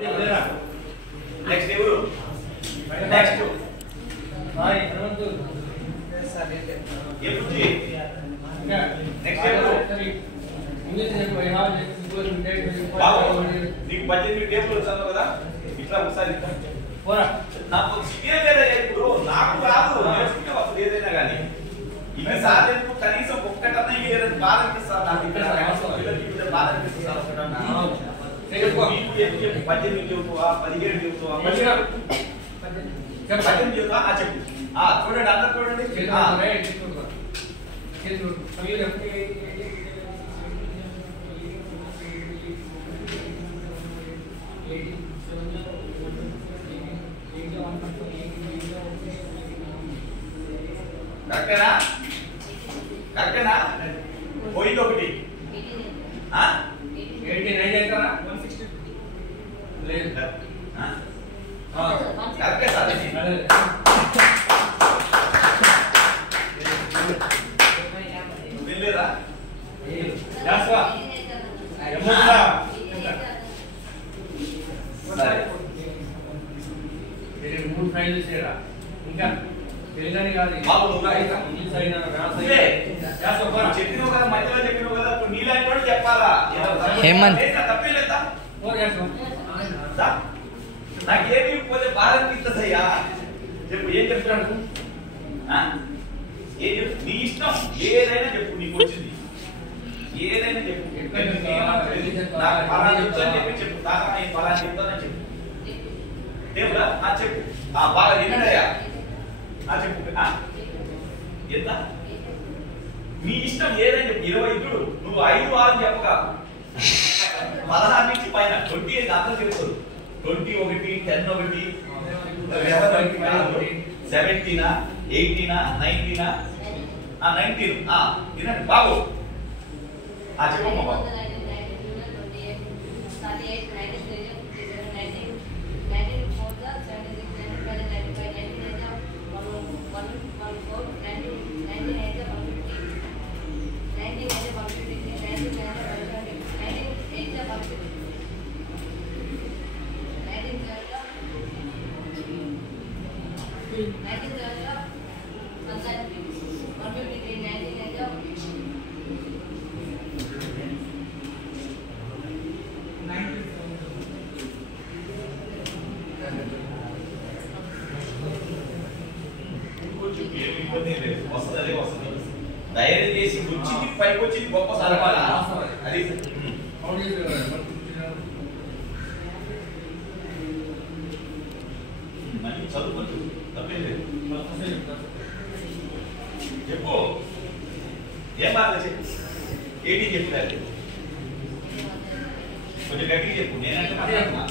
next ఎవరు next hi Hanumanthu ఎప్పుడు next ఎవరు ఇంగ్లీష్ చెప్పు ఐ హావ్ సింపుల్ డేట్ బాబు నీకు 18 టేబుల్ వచ్చాను కదా ఇట్లా ఒకసారి పోరా నాకు సిగ్గే లేదా ఇప్పుడు నాకు రాదు నేర్చుకుంటే వస్తుంది ఏదైనా కానీ ఇవి సాధనకు కనీసం ఒక్కటన్నా ఏదైనా బాధ అనిపిస్తుంది నాకు ఇక్కడ పిల్లలకి బాధ అనిపిస్తుంది సార్ ఒక్కటన్నా మీకు చెప్పు 18 చెబుతావా 17 చెబుతావా 18 చెబుతా చెప్పు చూడండి అందరు చూడండి కరెక్టేనా కరెక్టేనా పోయింది ఒకటి 89 అవుతారా 160 లేదు కరెక్టే సార్ వెళ్ళేదా జాస్వా మూడు ఫైల్ చేసేరా ఇంకా తెలుగని కాదు ఇంగ్లీష్ అయినా చెప్పినావు కదా మధ్యలో చెప్పినావు కదా ఇప్పుడు నీలాంటి వాడు చెప్పాలా హేమంత్ తప్పేలేదా నాకేమి పోతే బాధ అనిపిస్తుందయ్యా చెప్పు ఏం చెప్తాను ఏం చెప్పు నీ ఇష్టం ఏదైనా చెప్పు నీకు వచ్చింది ఏదైనా చెప్పు నాకు ఫలానా చెప్తాను చెప్పి చెప్పు తాగా నేను ఫలానా చెప్తానని చెప్పు దేవుడా చెప్పు బాగా వినడయ్యా చెప్పు ఎంత మీ ఇష్టం ఏదైనా చెప్పు 20 ఇద్దుడు నువ్వు 5 6 చెప్పగా 16 నుంచి పైన 28 అంతా చెప్తారు 21 10 1 17 18 19 వినండి బాబు చెప్పమ్మా బాబు ధైర్యం చేసి వచ్చింది పైకి వచ్చింది గొప్ప సలహాలా అది మళ్ళీ చదువుకోవచ్చు తప్పేం లేదు చెప్పు ఏం బాధ చెప్పు ఏంటి చెప్పలేదు కొంచెం గట్టిగా చెప్పు నేనంటే మాట్లాడుతున్నా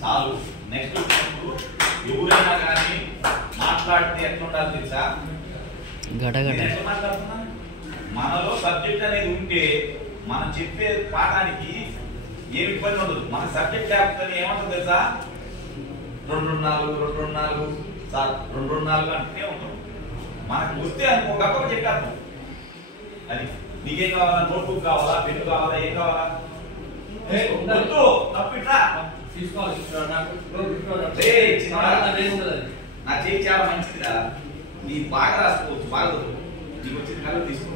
చాలు నెక్స్ట్ ఎవరైనా కానీ మాట్లాడితే ఎట్లుండాలి తెలుసా మనలో సబ్జెక్ట్ అనేది ఉంటే మనం చెప్పే పాఠానికి ఏమి ఇబ్బంది ఉండదు మన సబ్జెక్ట్ లేకపోతే ఏమంటుంది తెలుసా 2-4 సార్ 2-4 అంటే ఉంటుంది మనకు వస్తే అని ఒక గొప్పగా చెప్పేస్తాం అది నీకేం కావాలా నోట్బుక్ కావాలా పెన్ను కావాలా ఏం కావాలా తప్పిట్రా తీసుకోవాలి నా చేయి చాలా మంచిదిరా నీ బాగా రాసుకోవచ్చు బాగా నీకు వచ్చిన కాలం తీసుకో